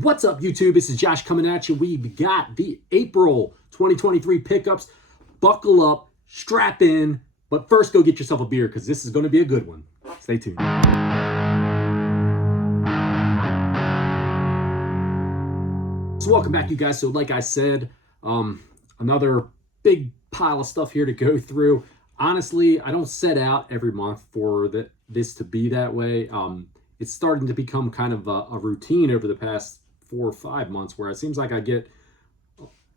What's up, YouTube? This is Josh coming at you. We got the April 2023 pickups. Buckle up, strap in, but first go get yourself a beer because this is going to be a good one. Stay tuned. So welcome back, you guys. So like I said, another big pile of stuff here to go through. Honestly, I don't set out every month for this to be that way. It's starting to become kind of a routine over the past 4 or 5 months where it seems like I get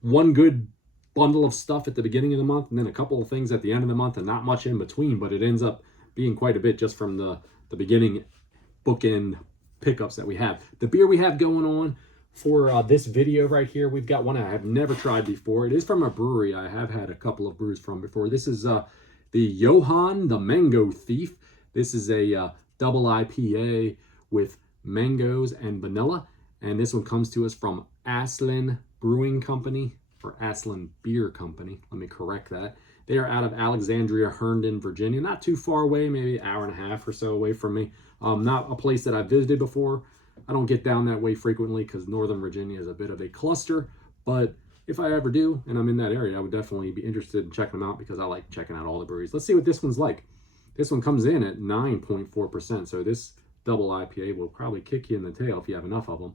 one good bundle of stuff at the beginning of the month and then a couple of things at the end of the month and not much in between, but it ends up being quite a bit just from the beginning bookend pickups that we have. The beer we have going on for this video right here, we've got one I have never tried before. It is from a brewery I have had a couple of brews from before. This is the Johann, the Mango Thief. This is a double IPA with mangoes and vanilla. And this one comes to us from Aslin Brewing Company, or Aslin Beer Company. Let me correct that. They are out of Alexandria, Herndon, Virginia. Not too far away, maybe an hour and a half or so away from me. Not a place that I've visited before. I don't get down that way frequently because Northern Virginia is a bit of a cluster. But if I ever do, and I'm in that area, I would definitely be interested in checking them out because I like checking out all the breweries. Let's see what this one's like. This one comes in at 9.4%. So this double IPA will probably kick you in the tail if you have enough of them.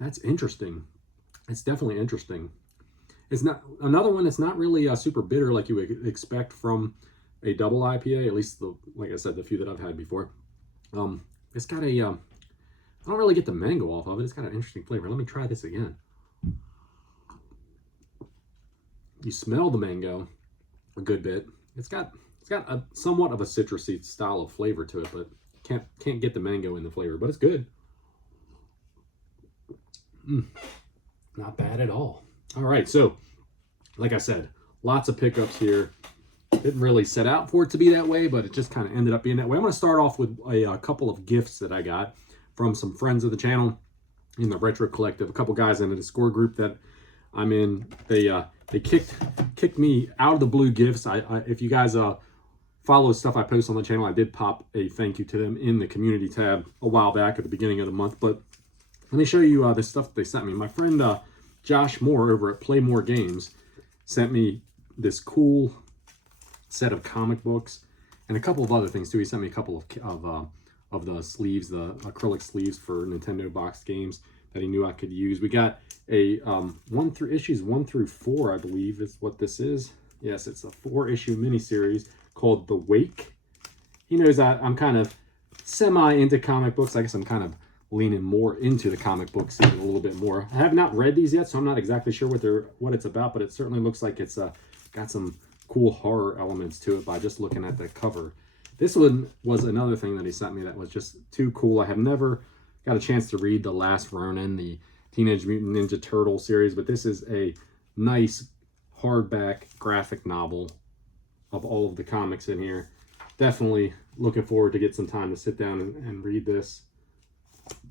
That's interesting. It's definitely interesting. It's not another one that's not really super bitter like you would expect from a double IPA, at least like I said, the few that I've had before. It's got a, I don't really get the mango off of it. It's got an interesting flavor. Let me try this again. You smell the mango a good bit. It's got a somewhat of a citrusy style of flavor to it, but can't get the mango in the flavor, but it's good. Not bad at all. All right, so like I said, lots of pickups here. Didn't really set out for it to be that way, but it just kind of ended up being that way. I'm going to start off with a couple of gifts that I got from some friends of the channel in the Retro Collective. A couple guys in a Discord group that I'm in. They kicked me out of the blue gifts. If you guys follow stuff I post on the channel, I did pop a thank you to them in the community tab a while back at the beginning of the month. But let me show you the stuff that they sent me. My friend Josh Moore over at Play More Games sent me this cool set of comic books and a couple of other things too. He sent me a couple of the sleeves, the acrylic sleeves for Nintendo box games that he knew I could use. We got a issues 1 through 4, I believe is what this is. Yes, it's a 4-issue miniseries called The Wake. He knows I'm kind of semi into comic books. I guess I'm kind of leaning more into the comic books even a little bit more. I have not read these yet, so I'm not exactly sure what it's about, but it certainly looks like it's got some cool horror elements to it by just looking at the cover. This one was another thing that he sent me that was just too cool. I have never got a chance to read The Last Ronin, the Teenage Mutant Ninja Turtle series, but this is a nice hardback graphic novel of all of the comics in here. Definitely looking forward to get some time to sit down and read this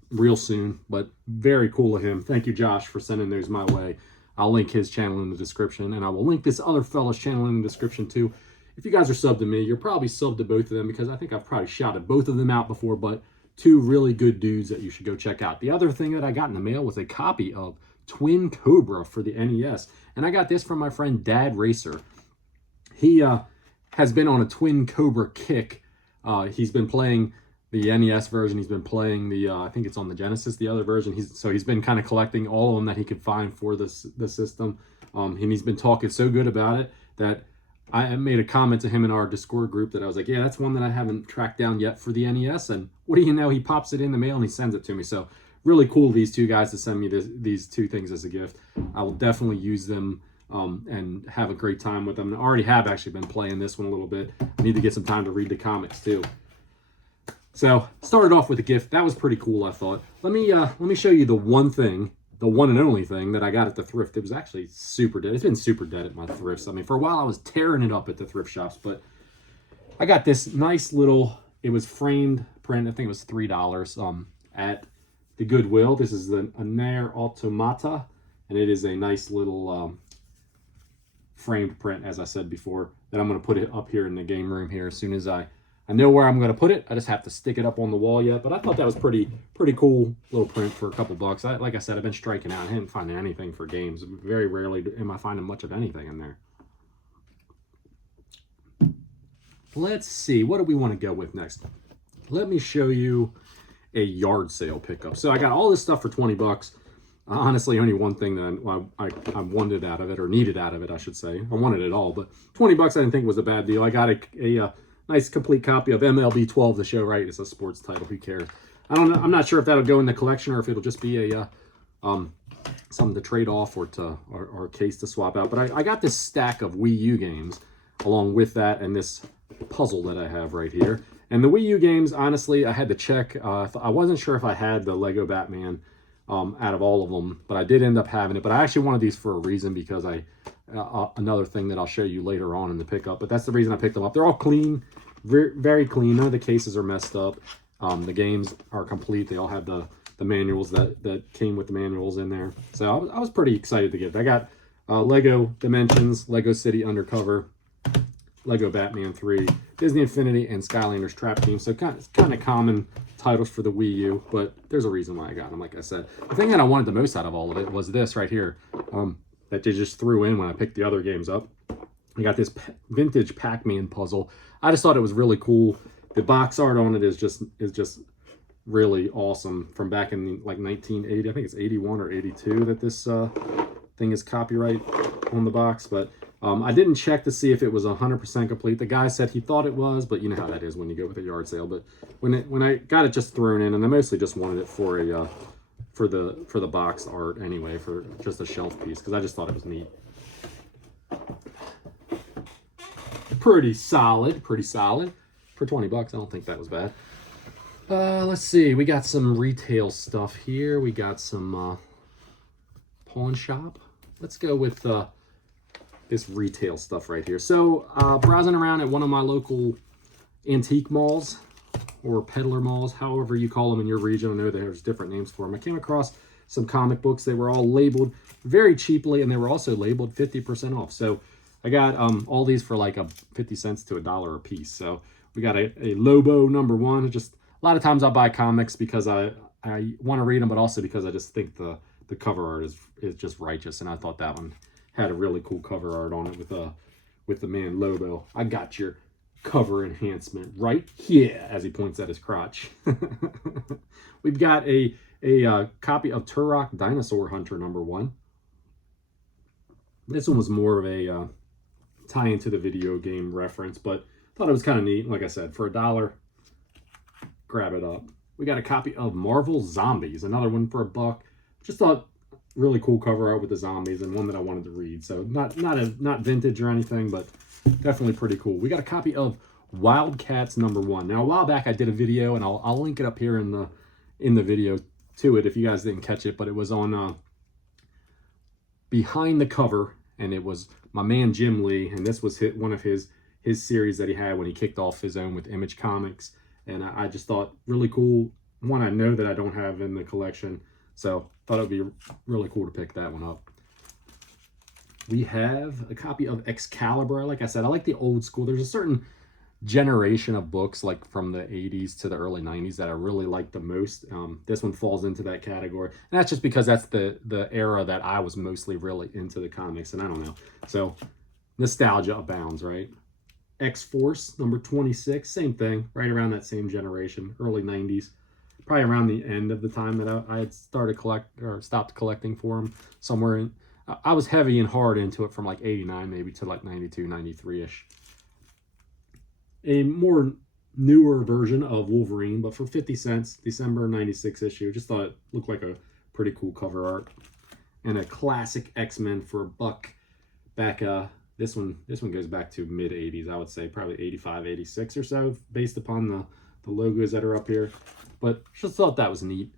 real soon, but very cool of him. Thank you, Josh, for sending those my way. I'll link his channel in the description, and I will link this other fella's channel in the description too. If you guys are subbed to me, you're probably subbed to both of them because I think I've probably shouted both of them out before, but two really good dudes that you should go check out. The other thing that I got in the mail was a copy of Twin Cobra for the NES, and I got this from my friend Dad Racer. He has been on a Twin Cobra kick. He's been playing the NES version. He's been playing the, I think it's on the Genesis, the other version. He's been kind of collecting all of them that he could find for the system. And he's been talking so good about it that I made a comment to him in our Discord group that I was like, yeah, that's one that I haven't tracked down yet for the NES. And what do you know? He pops it in the mail and he sends it to me. So really cool of these two guys to send me these two things as a gift. I will definitely use them and have a great time with them. I already have actually been playing this one a little bit. I need to get some time to read the comics too. So started off with a gift. That was pretty cool, I thought. Let me show you the one and only thing that I got at the thrift. It was actually super dead. It's been super dead at my thrifts. I mean, for a while I was tearing it up at the thrift shops, but I got this nice little, it was framed print. I think it was $3 at the Goodwill. This is the Nier Automata, and it is a nice little framed print, as I said before, that I'm going to put it up here in the game room here as soon as I I know where I'm going to put it. I just have to stick it up on the wall yet. But I thought that was pretty cool little print for a couple bucks. Like I said, I've been striking out. I didn't find anything for games. Very rarely am I finding much of anything in there. Let's see. What do we want to go with next? Let me show you a yard sale pickup. So I got all this stuff for 20 bucks. Honestly, only one thing that I wanted out of it, or needed out of it, I should say. I wanted it all, but 20 bucks I didn't think was a bad deal. I got a nice complete copy of MLB 12, the show, right? It's a sports title. Who cares? I don't know. I'm not sure if that'll go in the collection or if it'll just be a something to trade off or a case to swap out. But I got this stack of Wii U games along with that and this puzzle that I have right here. And the Wii U games, honestly, I had to check. I wasn't sure if I had the Lego Batman out of all of them, but I did end up having it. But I actually wanted these for a reason, because another thing that I'll show you later on in the pickup. But that's the reason I picked them up. They're all clean, very, very clean. None of the cases are messed up. The games are complete. They all have the manuals that came with the manuals in there. So I was pretty excited to get it. I got Lego Dimensions, Lego City Undercover, Lego Batman 3, Disney Infinity, and Skylanders Trap Team. So kind of common titles for the Wii U, but there's a reason why I got them. Like I said, the thing that I wanted the most out of all of it was this right here, that they just threw in when I picked the other games up. I got this vintage Pac-Man puzzle. I just thought it was really cool. The box art on it is just really awesome, from back in like 1980. I think it's 81 or 82 that this thing is copyright on the box, but I didn't check to see if it was 100% complete. The guy said he thought it was, but you know how that is when you go with a yard sale. But when I got it just thrown in, and I mostly just wanted it for the box art anyway, for just a shelf piece, because I just thought it was neat. Pretty solid for 20 bucks. I don't think that was bad. Let's see. We got some retail stuff here. We got some pawn shop. Let's go with this retail stuff right here. So browsing around at one of my local antique malls, or peddler malls, however you call them in your region. I know there's different names for them. I came across some comic books. They were all labeled very cheaply, and they were also labeled 50% off. So I got all these for like 50 cents to $1 a piece. So we got a Lobo #1. Just a lot of times I'll buy comics because I want to read them, but also because I just think the cover art is just righteous, and I thought that one had a really cool cover art on it with the man Lobo. I got your cover enhancement right here, as he points at his crotch. We've got a copy of Turok Dinosaur Hunter #1. This one was more of a tie into the video game reference, but thought it was kind of neat. Like I said, for $1, grab it up. We got a copy of Marvel Zombies, another one for $1. Just thought really cool cover art with the zombies, and one that I wanted to read. So not vintage or anything, but definitely pretty cool. We got a copy of Wildcats #1. Now a while back I did a video, and I'll link it up here in the video to it if you guys didn't catch it, but it was on behind the cover, and it was my man Jim Lee, and this was one of his series that he had when he kicked off his own with Image Comics, and I just thought really cool. One I know that I don't have in the collection, so thought it would be really cool to pick that one up. We have a copy of Excalibur. Like I said, I like the old school. There's a certain generation of books, like from the 80s to the early 90s, that I really like the most. This one falls into that category, and that's just because that's the era that I was mostly really into the comics, and I don't know. So nostalgia abounds, right? X-Force #26, same thing, right around that same generation, early 90s. Probably around the end of the time that I had stopped collecting for them, somewhere in. I was heavy and hard into it from like 89 maybe to like 92, 93-ish. A more newer version of Wolverine, but for 50 cents, December 96 issue. Just thought it looked like a pretty cool cover art. And a classic X-Men for $1 back. This one goes back to mid 80s, I would say, probably 85, 86 or so, based upon the logos that are up here. But just thought that was neat.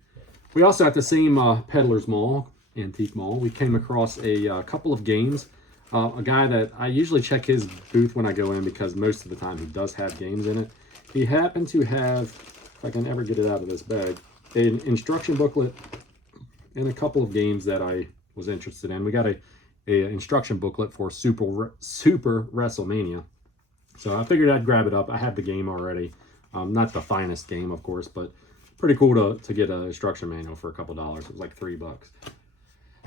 We also at the same Peddler's Mall, Antique Mall, we came across a couple of games. A guy that I usually check his booth when I go in, because most of the time he does have games in it. He happened to have, if I can ever get it out of this bag, an instruction booklet and a couple of games that I was interested in. We got a instruction booklet for Super WrestleMania. So I figured I'd grab it up. I had the game already. Not the finest game, of course, but pretty cool to get a instruction manual for a couple dollars. It was like $3.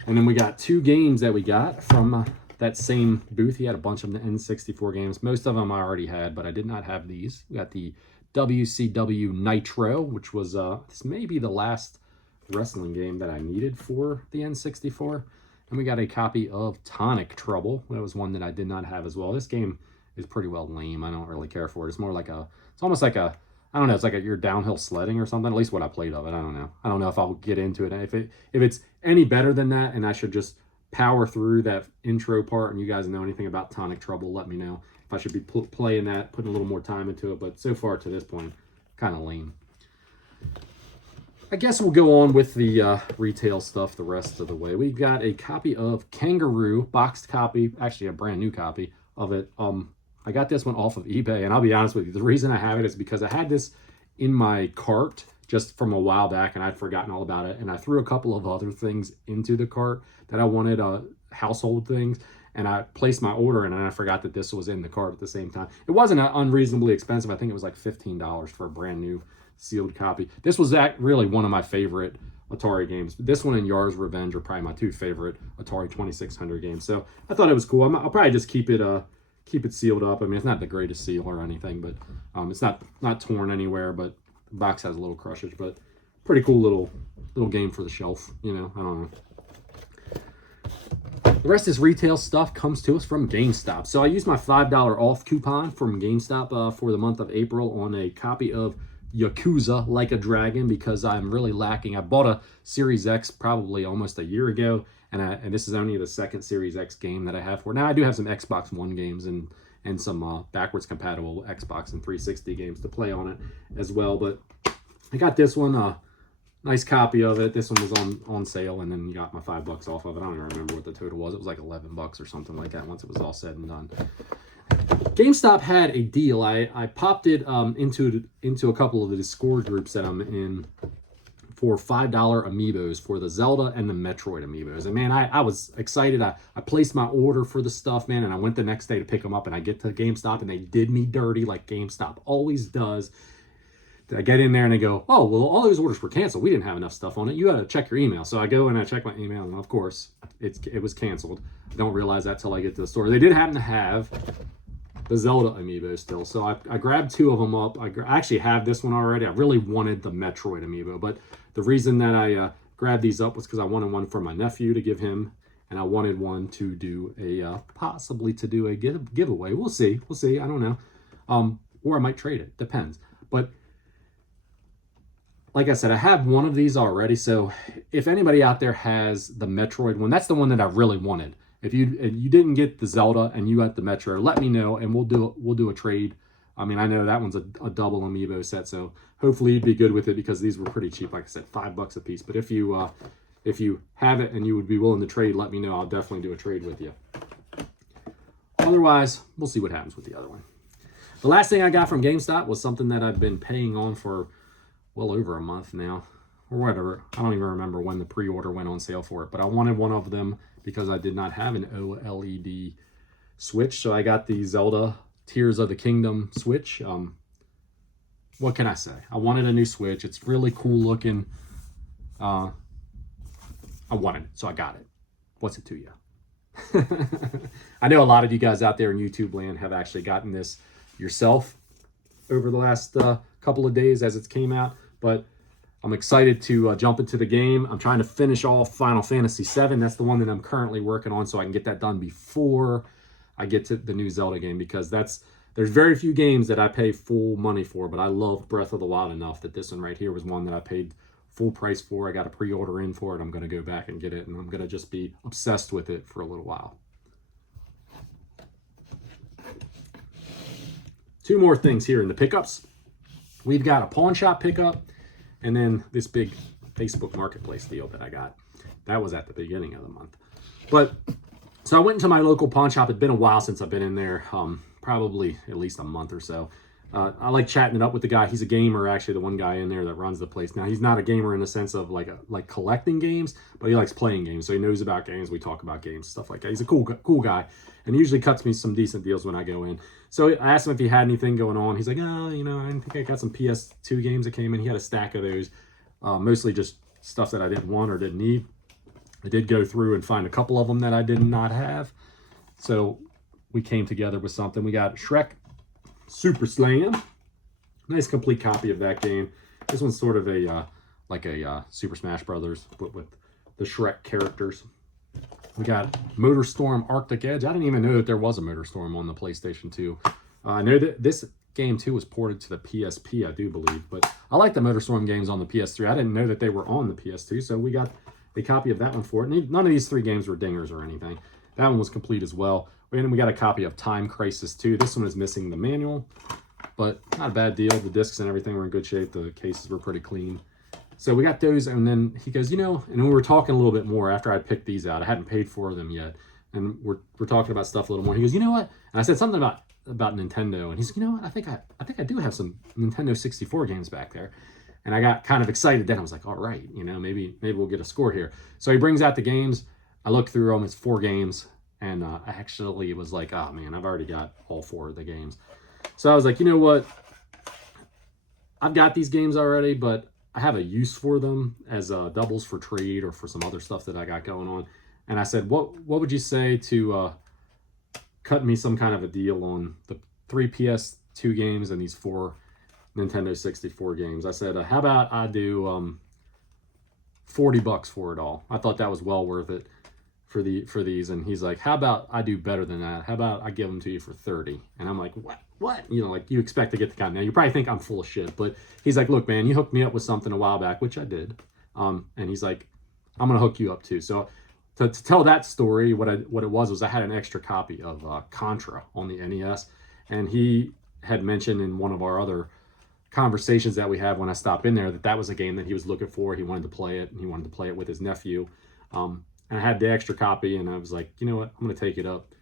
And then we got 2 games that we got from that same booth. He had a bunch of the N64 games. Most of them I already had, but I did not have these. We got the WCW Nitro, which was this may be the last wrestling game that I needed for the N64. And we got a copy of Tonic Trouble. That was one that I did not have as well. This game is pretty well lame. I don't really care for it. It's more like it's almost like I don't know, it's like you're downhill sledding or something. At least what I played of it. I don't know. I don't know if I'll get into it. If it's any better than that, and I should just power through that intro part, and you guys know anything about Tonic Trouble, let me know. If I should be playing that, putting a little more time into it. But so far to this point, kind of lame. I guess we'll go on with the retail stuff the rest of the way. We got a copy of Kangaroo, boxed copy, actually a brand new copy of it. I got this one off of eBay, and I'll be honest with you, the reason I have it is because I had this in my cart just from a while back, and I'd forgotten all about it, and I threw a couple of other things into the cart that I wanted, household things, and I placed my order in, and I forgot that this was in the cart at the same time. It wasn't unreasonably expensive. I think it was like $15 for a brand new sealed copy. This was really one of my favorite Atari games. This one and Yar's Revenge are probably my 2 favorite Atari 2600 games, so I thought it was cool. I'll probably just keep it sealed up. I mean, it's not the greatest seal or anything, but it's not torn anywhere, but the box has a little crushage, but pretty cool little game for the shelf, you know, I don't know. The rest of this retail stuff comes to us from GameStop. So I used my $5 off coupon from GameStop for the month of April on a copy of Yakuza Like a Dragon because I'm really lacking. I bought a Series X probably almost a year ago, and this is only the second Series X game that I have for. Now, I do have some Xbox One games and some backwards compatible Xbox and 360 games to play on it as well. But I got this one, nice copy of it. This one was on sale, and then you got my $5 off of it. I don't even remember what the total was. It was like $11 or something like that once it was all said and done. GameStop had a deal. I popped it into a couple of the Discord groups that I'm in for $5 amiibos for the Zelda and the Metroid amiibos. And man, I was excited. I placed my order for the stuff, man, and I went the next day to pick them up, and I get to GameStop, and they did me dirty like GameStop always does. I get in there and they go, oh, well, all those orders were canceled. We didn't have enough stuff on it. You got to check your email. So I go and I check my email, and of course, it was canceled. I don't realize that till I get to the store. They did happen to have the Zelda amiibo still. So I grabbed 2 of them up. I actually have this one already. I really wanted the Metroid amiibo, but the reason that I grabbed these up was because I wanted one for my nephew to give him, and I wanted one to do possibly to do a giveaway. We'll see. I don't know. Or I might trade it. Depends. But like I said, I have one of these already, so if anybody out there has the Metroid one, that's the one that I really wanted. If you didn't get the Zelda and you got the Metro, let me know and we'll do a trade. I mean, I know that one's a double amiibo set, so hopefully you'd be good with it because these were pretty cheap. Like I said, $5 a piece. But if you have it and you would be willing to trade, let me know. I'll definitely do a trade with you. Otherwise, we'll see what happens with the other one. The last thing I got from GameStop was something that I've been paying on for well over a month now, or whatever. I don't even remember when the pre-order went on sale for it, but I wanted one of them because I did not have an OLED Switch, so I got the Zelda Tears of the Kingdom Switch. What can I say? I wanted a new Switch. It's really cool looking. I wanted it, so I got it. What's it to you? I know a lot of you guys out there in YouTube land have actually gotten this yourself over the last couple of days as it came out, but I'm excited to jump into the game. I'm trying to finish off Final Fantasy VII. That's the one that I'm currently working on, so I can get that done before I get to the new Zelda game, because there's very few games that I pay full money for, but I love Breath of the Wild enough that this one right here was one that I paid full price for. I got a pre-order in for it. I'm going to go back and get it, and I'm going to just be obsessed with it for a little while. 2 more things here in the pickups. We've got a pawn shop pickup, and then this big Facebook Marketplace deal that I got. That was at the beginning of the month. But so I went into my local pawn shop. It's been a while since I've been in there, probably at least a month or so. I like chatting it up with the guy. He's a gamer, actually, the one guy in there that runs the place. Now, he's not a gamer in the sense of like collecting games, but he likes playing games. So he knows about games. We talk about games, stuff like that. He's a cool guy, and he usually cuts me some decent deals when I go in. So I asked him if he had anything going on. He's like, oh, you know, I think I got some PS2 games that came in. He had a stack of those, mostly just stuff that I didn't want or didn't need. I did go through and find a couple of them that I did not have. So we came together with something. We got Shrek Super Slam. Nice complete copy of that game. This one's sort of a like a Super Smash Brothers, but with the Shrek characters. We got Motor Storm Arctic Edge. I didn't even know that there was a Motor Storm on the PlayStation 2. I know that this game too was ported to the PSP, I do believe, but I like the Motor Storm games on the PS3. I didn't know that they were on the PS2, so we got a copy of that one for it. None of these 3 games were dingers or anything. That one was complete as well. And then we got a copy of Time Crisis 2. This one is missing the manual, but not a bad deal. The discs and everything were in good shape. The cases were pretty clean. So we got those, and then he goes, you know, and we were talking a little bit more after I picked these out. I hadn't paid for them yet, and we're talking about stuff a little more. He goes, you know what? And I said something about Nintendo, and he's like, you know what? I think I do have some Nintendo 64 games back there. And I got kind of excited then. I was like, all right, you know, maybe we'll get a score here. So he brings out the games. I looked through them. It's 4 games. And I actually was like, oh, man, I've already got all 4 of the games. So I was like, you know what? I've got these games already, but I have a use for them as doubles for trade or for some other stuff that I got going on. And I said, what would you say to cut me some kind of a deal on the 3 PS2 games and these 4 Nintendo 64 games? I said, how about I do $40 for it all? I thought that was well worth it for these. And he's like, how about I do better than that? How about I give them to you for 30? And I'm like, what? You know, like, you expect to get the kind. Now you probably think I'm full of shit, but he's like, look, man, you hooked me up with something a while back, which I did. And he's like, I'm gonna hook you up too. So to tell that story, what it was I had an extra copy of Contra on the NES, and he had mentioned in one of our other conversations that we had when I stopped in there that was a game that he was looking for. He wanted to play it, and he wanted to play it with his nephew. And I had the extra copy, and I was like, you know what? I'm going to take it up.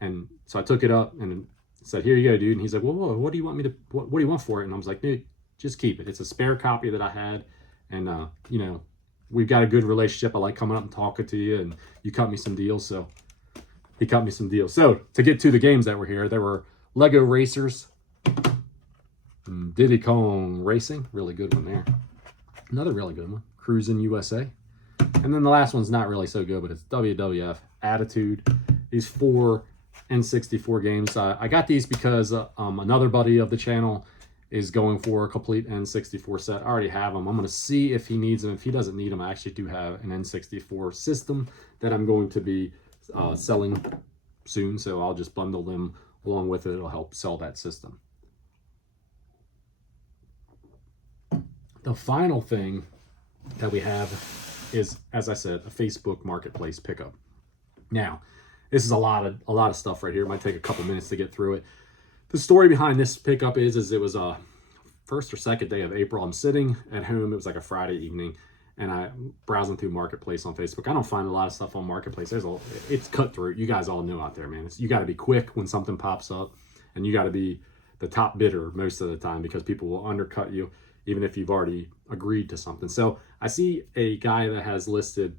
And so I took it up and said, here you go, dude. And he's like, well, what do you want me to, what do you want for it? And I was like, dude, just keep it. It's a spare copy that I had. And, you know, we've got a good relationship. I like coming up and talking to you, and you cut me some deals. So he cut me some deals. So to get to the games that were here, there were Lego Racers, Diddy Kong Racing, really good one there. Another really good one, Cruising USA. And then the last one's not really so good, but it's WWF Attitude. These 4 N64 games. I got these because another buddy of the channel is going for a complete N64 set. I already have them. I'm going to see if he needs them. If he doesn't need them, I actually do have an N64 system that I'm going to be selling soon. So I'll just bundle them along with it. It'll help sell that system. The final thing that we have is, as I said, a Facebook Marketplace pickup. Now, this is a lot of stuff right here. It might take a couple minutes to get through it. The story behind this pickup is it was a first or second day of April. I'm sitting at home. It was like a Friday evening, and I'm browsing through Marketplace on Facebook. I don't find a lot of stuff on Marketplace. It's cutthroat. You guys all know out there, man. You got to be quick when something pops up, and you got to be the top bidder most of the time because people will undercut you even if you've already agreed to something. So I see a guy that has listed,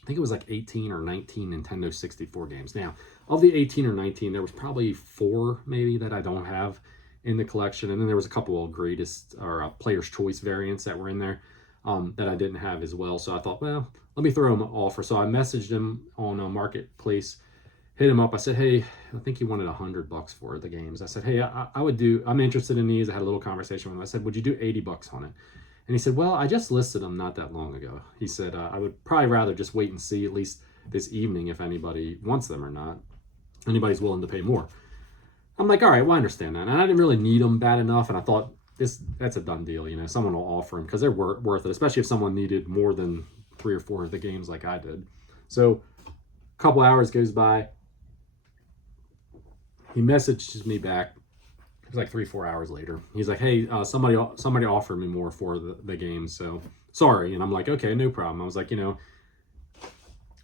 I think it was like 18 or 19 Nintendo 64 games. Now, of the 18 or 19, there was probably 4 maybe that I don't have in the collection. And then there was a couple of greatest or player's choice variants that were in there that I didn't have as well. So I thought, well, let me throw them offer. So I messaged him on a Marketplace, hit him up. I said, hey, I think he wanted $100 for the games. I said, hey, I'm interested in these. I had a little conversation with him. I said, would you do $80 on it? And he said, well, I just listed them not that long ago. He said, I would probably rather just wait and see at least this evening if anybody wants them or not. Anybody's willing to pay more. I'm like, all right, well, I understand that. And I didn't really need them bad enough. And I thought that's a done deal. You know, someone will offer them because they're worth it, especially if someone needed more than 3 or 4 of the games like I did. So a couple hours goes by. He messages me back. It was like 3 or 4 hours later. He's like, hey, somebody offered me more for the game, so sorry. And I'm like, okay, no problem. I was like, you know,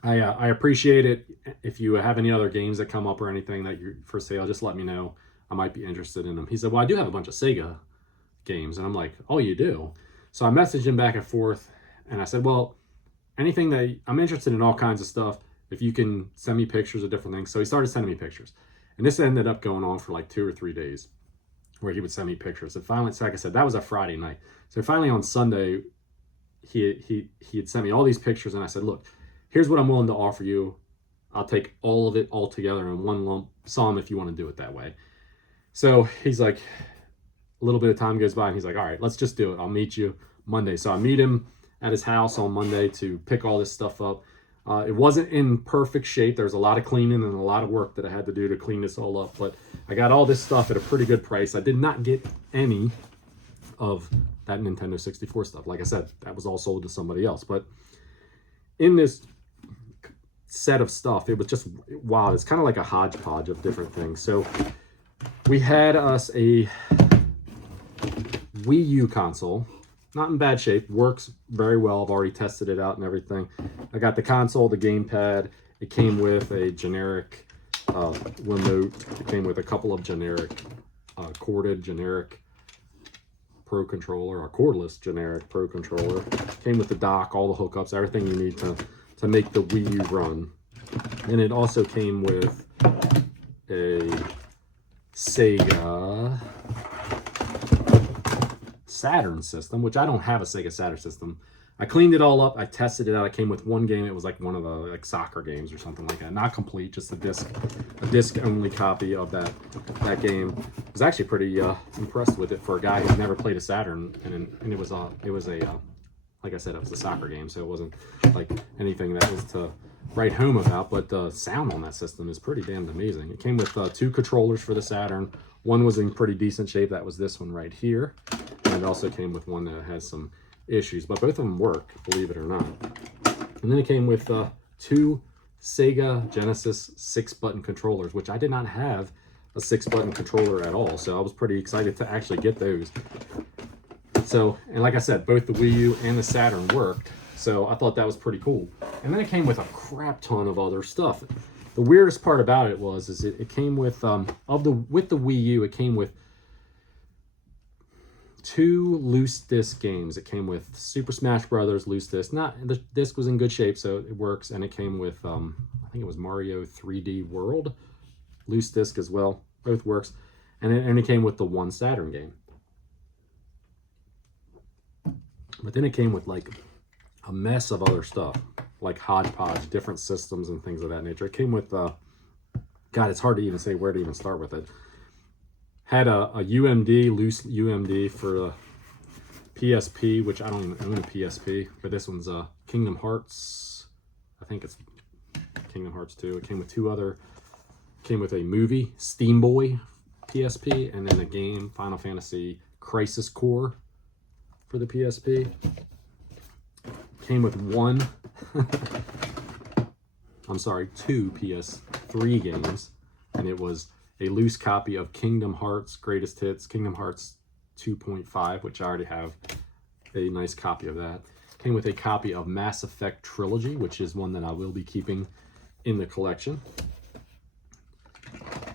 I appreciate it. If you have any other games that come up or anything that you're for sale, just let me know. I might be interested in them. He said, well, I do have a bunch of Sega games. And I'm like, oh, you do? So I messaged him back and forth, and I said, well, anything that I'm interested in, all kinds of stuff, if you can send me pictures of different things. So he started sending me pictures. And this ended up going on for like 2 or 3 days where he would send me pictures. And finally, so like I said, that was a Friday night. So finally on Sunday, he had sent me all these pictures, and I said, look, here's what I'm willing to offer you. I'll take all of it all together in one lump sum if you want to do it that way. So he's like, a little bit of time goes by, and he's like, all right, let's just do it. I'll meet you Monday. So I meet him at his house on Monday to pick all this stuff up. It wasn't in perfect shape. There was a lot of cleaning and a lot of work that I had to do to clean this all up. But I got all this stuff at a pretty good price. I did not get any of that Nintendo 64 stuff. Like I said, that was all sold to somebody else. But in this set of stuff, it was just, wow, it's kind of like a hodgepodge of different things. So we had us a Wii U console. Not in bad shape, works very well. I've already tested it out and everything. I got the console, the gamepad. It came with a generic remote. It came with a couple of generic corded generic Pro controller, or cordless generic Pro controller. Came with the dock, all the hookups, everything you need to make the Wii U run. And it also came with a Sega Saturn system, which I don't have a Sega Saturn system. I cleaned it all up. I tested it out. It came with one game. It was like one of the like soccer games or something like that. Not complete, just a disc only copy of that game. I was actually pretty impressed with it for a guy who's never played a Saturn, and it was a like I said, it was a soccer game, so it wasn't like anything that was to write home about. But the sound on that system is pretty damn amazing. It came with 2 controllers for the Saturn. One was in pretty decent shape. That was this one right here. And it also came with one that has some issues, but both of them work, believe it or not. And then it came with 2 Sega Genesis 6-button controllers, which I did not have a 6-button controller at all. So I was pretty excited to actually get those. So, and like I said, both the Wii U and the Saturn worked. So I thought that was pretty cool. And then it came with a crap ton of other stuff. The weirdest part about it was, it came with, with the Wii U, it came with 2 loose disc games. It came with Super Smash Brothers loose disc. The disc was in good shape, so it works. And it came with, I think it was Mario 3D World loose disc as well. Both works. And it came with the 1 Saturn game. But then it came with like a mess of other stuff, like hodgepodge, different systems and things of that nature. It came with, God, it's hard to even say where to even start with it. Had a UMD, loose UMD for PSP, which I don't even own a PSP, but this one's Kingdom Hearts. I think it's Kingdom Hearts 2. It came with 2 other, came with a movie, Steam Boy PSP, and then a game, Final Fantasy Crisis Core for the PSP. Came with 2 PS3 games, and it was a loose copy of Kingdom Hearts Greatest Hits, Kingdom Hearts 2.5, which I already have a nice copy of that. Came with a copy of Mass Effect Trilogy, which is one that I will be keeping in the collection.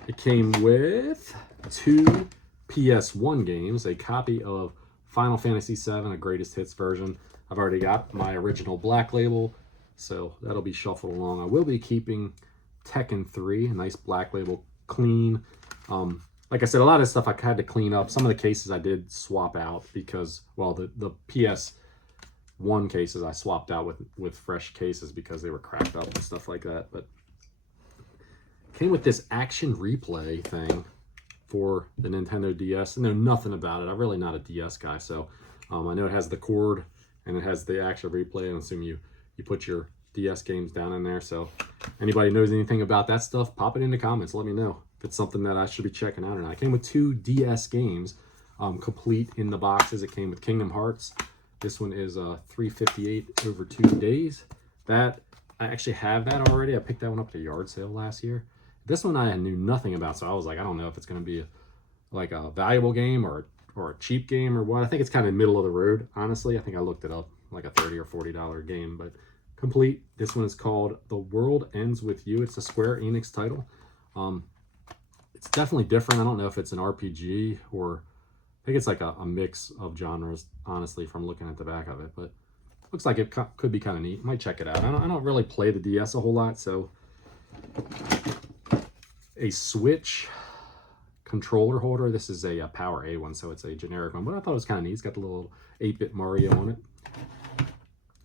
It came with 2 PS1 games, a copy of Final Fantasy VII, a Greatest Hits version. I've already got my original Black Label, so that'll be shuffled along. I will be keeping Tekken 3, a nice Black Label, clean. Like I said, a lot of stuff I had to clean up. Some of the cases I did swap out because, well, the PS1 cases I swapped out with fresh cases because they were cracked up and stuff like that. But came with this action replay thing for the Nintendo DS. I know nothing about it. I'm really not a DS guy, so I know it has the cord and it has the action replay, and I assume you put your DS games down in there. So anybody knows anything about that stuff, pop it in the comments. Let me know if it's something that I should be checking out or not. It came with 2 DS games, complete in the boxes. It came with Kingdom Hearts. This one is $358 over 2 days. That I actually have that already. I picked that one up at a yard sale last year. This one I knew nothing about, so I was like, I don't know if it's going to be like a valuable game or a cheap game or what. I think it's kind of middle of the road, honestly. I think I looked it up, like a $30 or $40 game, but complete. This one is called The World Ends With You. It's a Square Enix title. It's definitely different. I don't know if it's an RPG or I think it's like a mix of genres, honestly, from looking at the back of it. But looks like it could be kind of neat. Might check it out. I don't really play the DS a whole lot, so a Switch controller holder. This is a Power A one, so it's a generic one, but I thought it was kind of neat. It's got the little 8-bit Mario on it.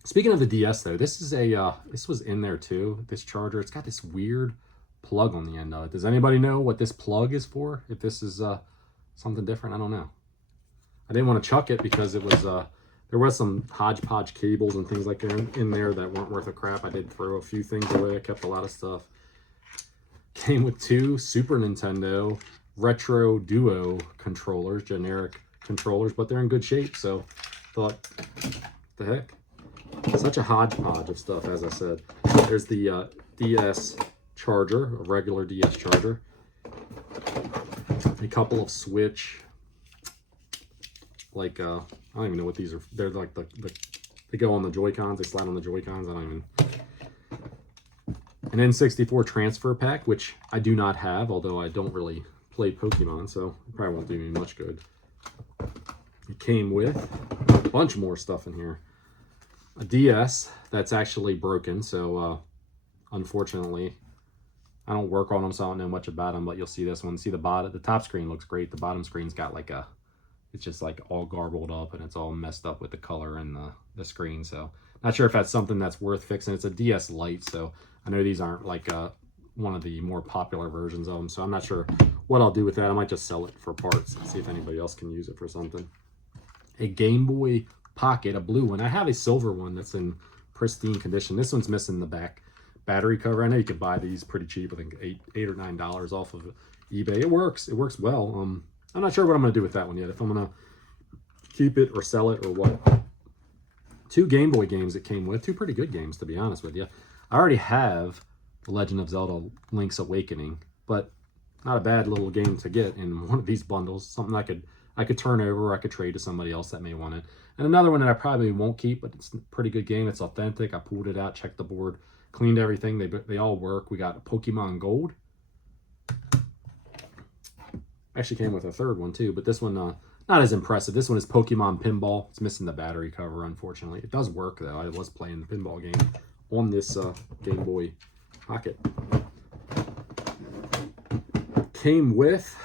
Speaking of the DS, though, this is a this was in there too. This charger. It's got this weird plug on the end of it. Does anybody know what this plug is for? If this is something different, I don't know. I didn't want to chuck it because it was there was some hodgepodge cables and things like that in there that weren't worth a crap. I did throw a few things away. I kept a lot of stuff. Came with 2 Super Nintendo Retro Duo controllers, generic controllers, but they're in good shape. So thought, the heck, such a hodgepodge of stuff. As I said, there's the DS charger, a regular DS charger, a couple of Switch, like I don't even know what these are. They're like they go on the Joy-Cons. They slide on the Joy-Cons. I don't even. An N64 transfer pack, which I do not have, although I don't really play Pokemon, so it probably won't do me much good. It came with a bunch more stuff in here. A DS that's actually broken, so unfortunately, I don't work on them, so I don't know much about them, but you'll see this one. See the bottom, the top screen looks great. The bottom screen's got like it's just like all garbled up and it's all messed up with the color and the screen, so not sure if that's something that's worth fixing. It's a DS Lite, so I know these aren't like one of the more popular versions of them, so I'm not sure what I'll do with that. I might just sell it for parts and see if anybody else can use it for something. A Game Boy Pocket, a blue one. I have a silver one that's in pristine condition. This one's missing the back battery cover. I know you can buy these pretty cheap. I think $8 or $9 off of eBay. It works well. I'm not sure what I'm going to do with that one yet, if I'm going to keep it or sell it or what. 2 Game Boy games it came with. 2 pretty good games, to be honest with you. I already have The Legend of Zelda Link's Awakening, but not a bad little game to get in one of these bundles. Something I could turn over, or I could trade to somebody else that may want it. And another one that I probably won't keep, but it's a pretty good game. It's authentic. I pulled it out, checked the board, cleaned everything. They all work. We got Pokemon Gold. Actually came with a third one too, but this one not as impressive. This one is Pokemon Pinball. It's missing the battery cover, unfortunately. It does work though. I was playing the pinball game on this Game Boy Pocket. Came with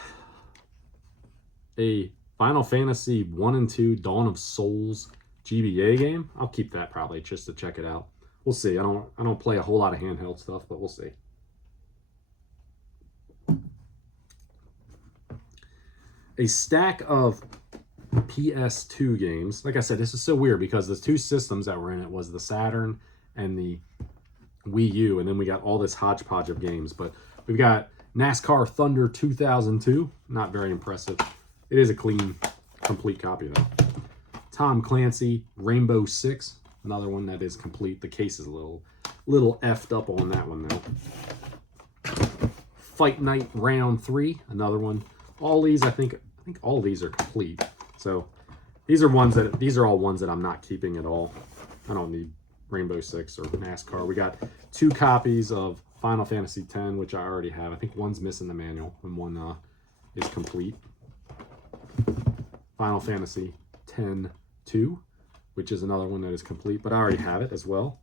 a Final Fantasy 1 and 2 Dawn of Souls GBA game. I'll keep that probably just to check it out. We'll see. I don't play a whole lot of handheld stuff, but we'll see. A stack of PS2 games. Like I said, this is so weird because the 2 systems that were in it was the Saturn and the Wii U, and then we got all this hodgepodge of games. But we've got NASCAR Thunder 2002. Not very impressive. It is a clean, complete copy though. Tom Clancy Rainbow Six. Another one that is complete. The case is a little effed up on that one though. Fight Night Round 3. Another one. All these, I think all these are complete. So these are all ones that I'm not keeping at all. I don't need Rainbow Six or NASCAR. We got 2 copies of Final Fantasy X, which I already have. I think one's missing the manual and one is complete. Final Fantasy X-2, which is another one that is complete, but I already have it as well.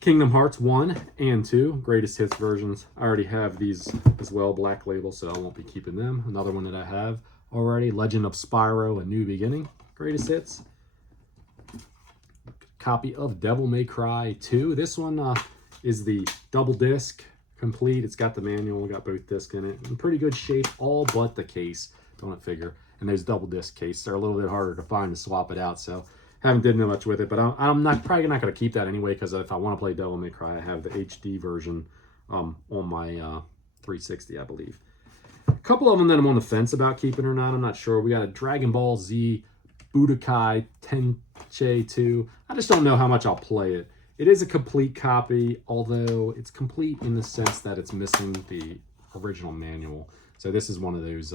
Kingdom Hearts 1 and 2, greatest hits versions. I already have these as well, black label, so I won't be keeping them. Another one that I have already, Legend of Spyro: A New Beginning, greatest hits. Copy of Devil May Cry 2. This one is the double disc complete. It's got the manual, got both discs in it. In pretty good shape, all but the case, don't figure. And those double disc case, they're a little bit harder to find to swap it out, so haven't did much with it, but I'm probably not going to keep that anyway, because if I want to play Devil May Cry, I have the HD version on my 360, I believe. A couple of them that I'm on the fence about keeping or not, I'm not sure. We got a Dragon Ball Z Budokai Tenkaichi 2. I just don't know how much I'll play it. It is a complete copy, although it's complete in the sense that it's missing the original manual. So this is one of those...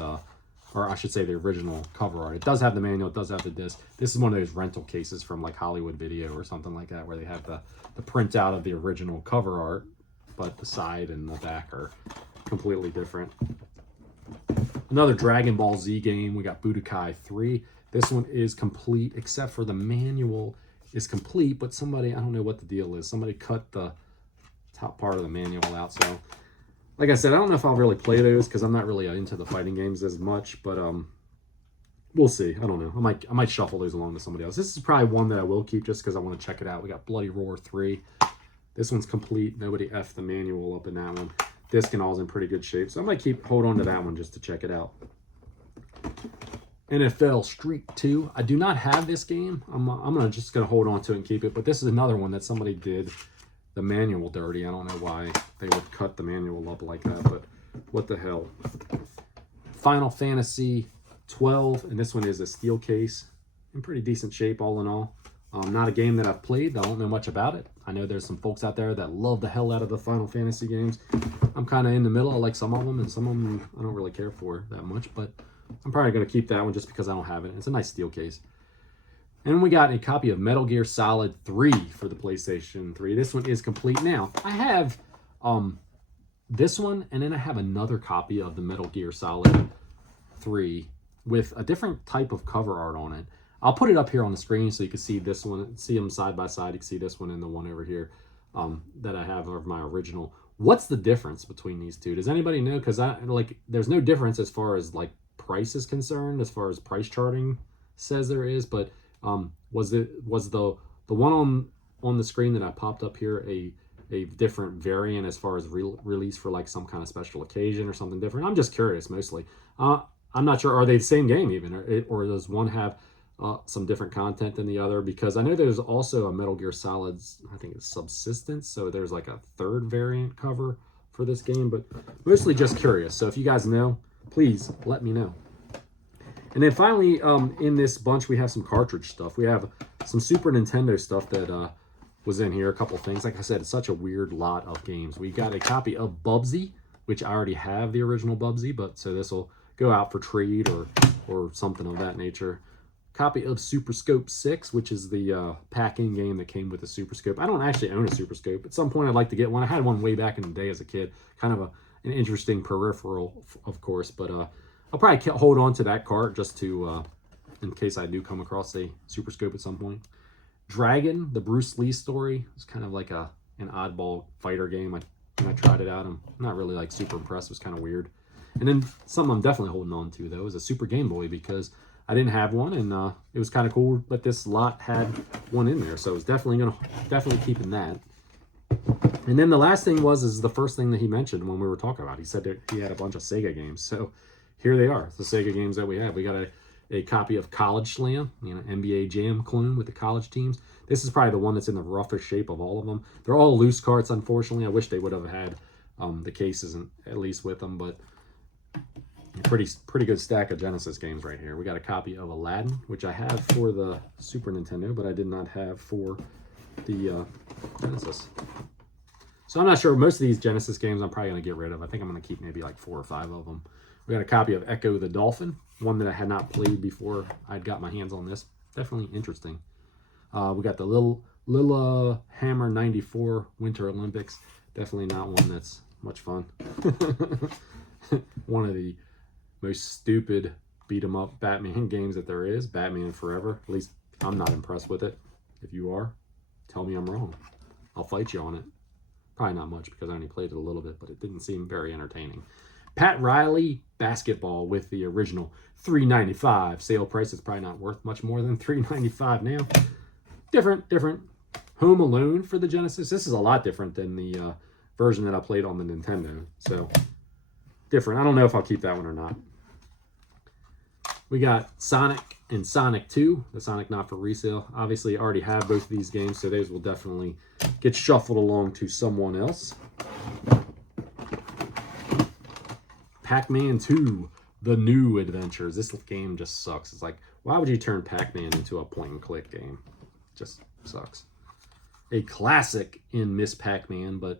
or I should say the original cover art. It does have the manual, it does have the disc. This is one of those rental cases from like Hollywood Video or something like that, where they have the printout of the original cover art, but the side and the back are completely different. Another Dragon Ball Z game. We got Budokai 3. This one is complete, except for the manual is complete, but somebody, I don't know what the deal is. Somebody cut the top part of the manual out. So, like I said, I don't know if I'll really play those because I'm not really into the fighting games as much, but we'll see. I don't know. I might shuffle those along to somebody else. This is probably one that I will keep just because I want to check it out. We got Bloody Roar 3. This one's complete. Nobody effed the manual up in that one. Disc and all is in pretty good shape. So I might hold on to that one just to check it out. NFL Street 2. I do not have this game. I'm just going to hold on to it and keep it. But this is another one that somebody did the manual dirty. I don't know why they would cut the manual up like that. But what the hell. Final Fantasy 12. And this one is a steel case. In pretty decent shape all in all. Not a game that I've played. I don't know much about it. I know there's some folks out there that love the hell out of the Final Fantasy games. I'm kind of in the middle. I like some of them, and some of them I don't really care for that much. But I'm probably going to keep that one just because I don't have it. It's a nice steel case. And we got a copy of Metal Gear Solid 3 for the PlayStation 3. This one is complete now. I have this one, and then I have another copy of the Metal Gear Solid 3 with a different type of cover art on it. I'll put it up here on the screen so you can see this one, see them side by side. You can see this one and the one over here that I have of my original. What's the difference between these two? Does anybody know? Because there's no difference as far as like price is concerned, as far as price charting says there is. But was the one on the screen that I popped up here a different variant as far as release for like some kind of special occasion or something different? I'm just curious mostly. I'm not sure. Are they the same game even, or does one have some different content than the other? Because I know there's also a Metal Gear Solid, I think it's Subsistence, so there's like a third variant cover for this game, but mostly just curious. So if you guys know, please let me know. And then finally, in this bunch, we have some cartridge stuff. We have some Super Nintendo stuff that was in here, a couple things. Like I said, it's such a weird lot of games. We got a copy of Bubsy, which I already have the original Bubsy, but so this will go out for trade or something of that nature. Copy of Super Scope 6, which is the pack-in game that came with the Super Scope. I don't actually own a Super Scope. At some point, I'd like to get one. I had one way back in the day as a kid. Kind of an interesting peripheral, of course. But I'll probably hold on to that cart just to, in case I do come across a Super Scope at some point. Dragon, the Bruce Lee story. It's kind of like an oddball fighter game. When I tried it out, I'm not really like super impressed. It was kind of weird. And then something I'm definitely holding on to, though, is a Super Game Boy, because I didn't have one, and it was kind of cool, but this lot had one in there, so I was definitely keeping that. And then the last thing is the first thing that he mentioned when we were talking about. He said that he had a bunch of Sega games, so here they are, the Sega games that we have. We got a copy of College Slam, NBA Jam clone with the college teams. This is probably the one that's in the roughest shape of all of them. They're all loose carts, unfortunately. I wish they would have had the cases at least with them, but pretty good stack of Genesis games right here. We got a copy of Aladdin, which I have for the Super Nintendo, but I did not have for the Genesis. So I'm not sure. Most of these Genesis games I'm probably going to get rid of. I think I'm going to keep maybe like 4 or 5 of them. We got a copy of Echo the Dolphin, one that I had not played before I'd got my hands on this. Definitely interesting. We got the Lilla Hammer 94 Winter Olympics. Definitely not one that's much fun. One of the most stupid beat-em-up Batman games that there is. Batman Forever. At least I'm not impressed with it. If you are, tell me I'm wrong. I'll fight you on it. Probably not much because I only played it a little bit, but it didn't seem very entertaining. Pat Riley Basketball with the original $3.95. Sale price is probably not worth much more than $3.95 now. Different. Home Alone for the Genesis. This is a lot different than the version that I played on the Nintendo. So, different. I don't know if I'll keep that one or not. We got Sonic and Sonic 2. The Sonic not for resale. Obviously, I already have both of these games, so those will definitely get shuffled along to someone else. Pac-Man 2, The New Adventures. This game just sucks. It's like, why would you turn Pac-Man into a point-and-click game? Just sucks. A classic in Miss Pac-Man, but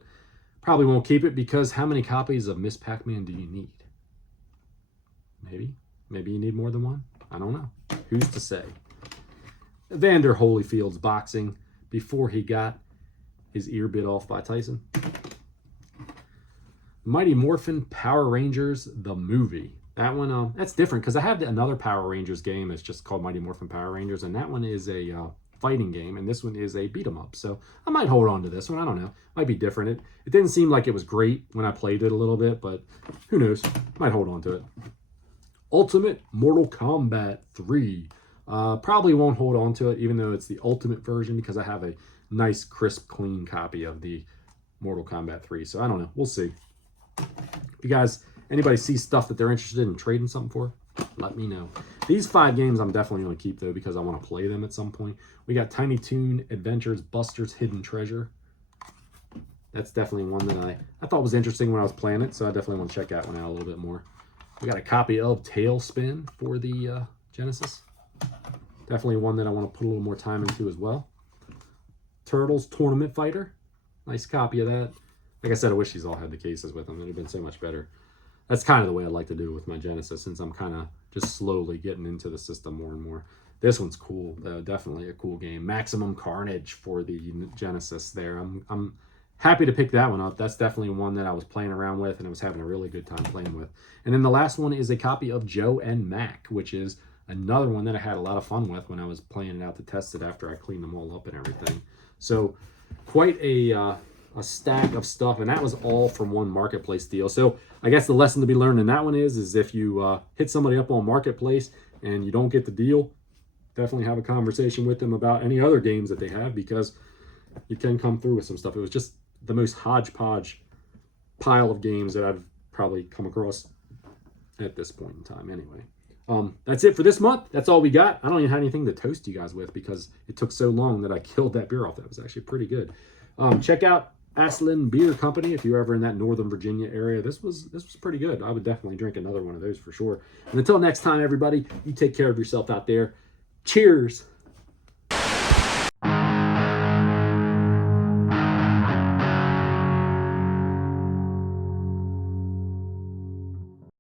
probably won't keep it because how many copies of Miss Pac-Man do you need? Maybe you need more than one? I don't know. Who's to say? Evander Holyfield's boxing before he got his ear bit off by Tyson. Mighty Morphin Power Rangers, the movie. That one, that's different because I have another Power Rangers game. It's just called Mighty Morphin Power Rangers, and that one is a fighting game, and this one is a beat 'em up. So I might hold on to this one. I don't know. Might be different. It didn't seem like it was great when I played it a little bit, but who knows? Might hold on to it. Ultimate Mortal Kombat 3. Probably won't hold on to it, even though it's the ultimate version, because I have a nice, crisp, clean copy of the Mortal Kombat 3. So I don't know. We'll see. If you guys, anybody sees stuff that they're interested in trading something for, let me know. These 5 games I'm definitely going to keep, though, because I want to play them at some point. We got Tiny Toon Adventures Buster's Hidden Treasure. That's definitely one that I thought was interesting when I was playing it, so I definitely want to check that one out a little bit more. We got a copy of Tailspin for the Genesis. Definitely one that I want to put a little more time into as well. Turtles Tournament Fighter. Nice copy of that. Like I said, I wish these all had the cases with them. It would have been so much better. That's kind of the way I like to do it with my Genesis, since I'm kind of just slowly getting into the system more and more. This one's cool. Definitely a cool game. Maximum Carnage for the Genesis there. I'm happy to pick that one up. That's definitely one that I was playing around with and I was having a really good time playing with. And then the last one is a copy of Joe and Mac, which is another one that I had a lot of fun with when I was playing it out to test it after I cleaned them all up and everything. So quite a stack of stuff, and that was all from one Marketplace deal. So I guess the lesson to be learned in that one is if you hit somebody up on Marketplace and you don't get the deal, definitely have a conversation with them about any other games that they have, because you can come through with some stuff. It was just the most hodgepodge pile of games that I've probably come across at this point in time anyway. That's it for this month. That's all we got. I don't even have anything to toast you guys with because it took so long that I killed that beer off. That was actually pretty good. Check out Aslin Beer Company if you're ever in that Northern Virginia area. This was pretty good. I would definitely drink another one of those for sure. And until next time, everybody, you take care of yourself out there. Cheers.